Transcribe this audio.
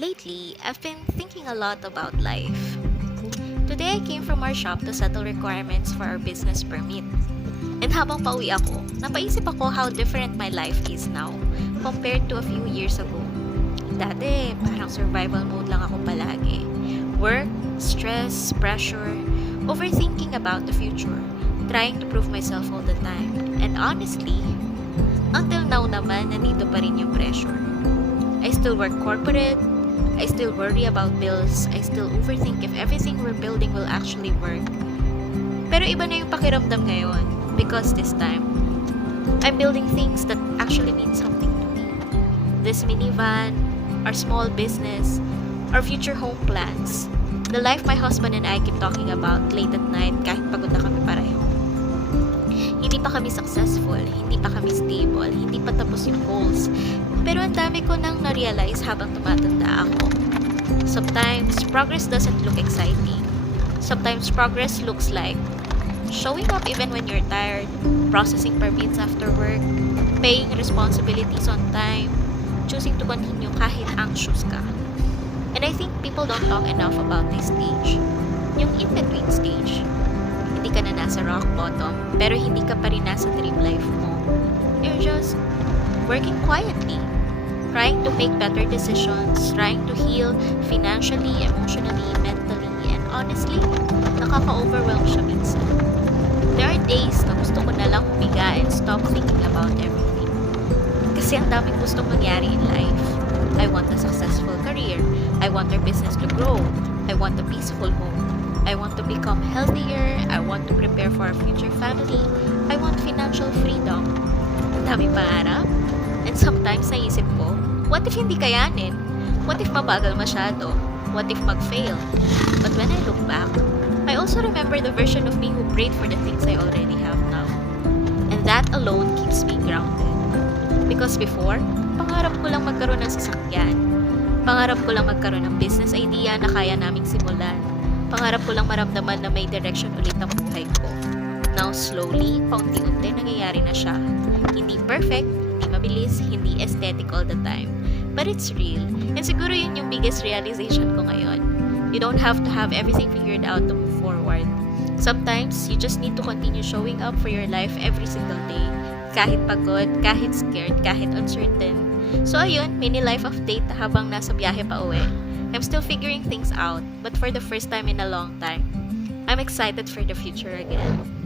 Lately, I've been thinking a lot about life. Today, I came from our shop to settle requirements for our business permit. And habang pauwi ako, napaisip ako how different my life is now compared to a few years ago. Dati, parang survival mode lang ako palagi. Work, stress, pressure, overthinking about the future, trying to prove myself all the time. And honestly, until now naman, nandito pa rin yung pressure. I still work corporate, I still worry about bills, I still overthink if everything we're building will actually work. Pero iba na yung pakiramdam ngayon because this time, I'm building things that actually mean something to me. This minivan, our small business, our future home plans, the life my husband and I keep talking about late at night kahit pagod na kami pareho. Hindi pa kami successful, hindi pa kami stable, hindi pa tapos yung goals. Pero ang dami ko nang na-realize habang tumatanda ako. Sometimes, progress doesn't look exciting. Sometimes, progress looks like showing up even when you're tired, processing permits after work, paying responsibilities on time, choosing to continue kahit anxious ka. And I think people don't talk enough about this stage. Yung in-between stage. Hindi ka na nasa rock bottom, pero hindi ka pa rin nasa dream life mo. You're just working quietly, trying to make better decisions, trying to heal financially, emotionally, mentally, and honestly, nakaka-overwhelm siya minsan. There are days na gusto ko na lang humiga and stop thinking about everything. Kasi ang daming gustong mangyari in life. I want a successful career. I want our business to grow. I want a peaceful home. I want to become healthier. I want to prepare for our future family. I want financial freedom. Ang daming pangarap. And sometimes naisip ko, what if hindi kayanin? What if mabagal masyado? What if mag-fail? But when I look back, I also remember the version of me who prayed for the things I already have now. And that alone keeps me grounded. Because before, pangarap ko lang magkaroon ng sasakyan. Pangarap ko lang magkaroon ng business idea na kaya naming simulan. Pangarap ko lang maramdaman na may direction ulit ang buhay ko. Now slowly, paunti-unti nangyayari na siya. Hindi perfect, hindi mabilis, hindi aesthetic all the time. But it's real. And siguro yun yung biggest realization ko ngayon. You don't have to have everything figured out to move forward. Sometimes, you just need to continue showing up for your life every single day. Kahit pagod, kahit scared, kahit uncertain. So ayun, mini life update habang nasa biyahe pa uwi. I'm still figuring things out, but for the first time in a long time, I'm excited for the future again.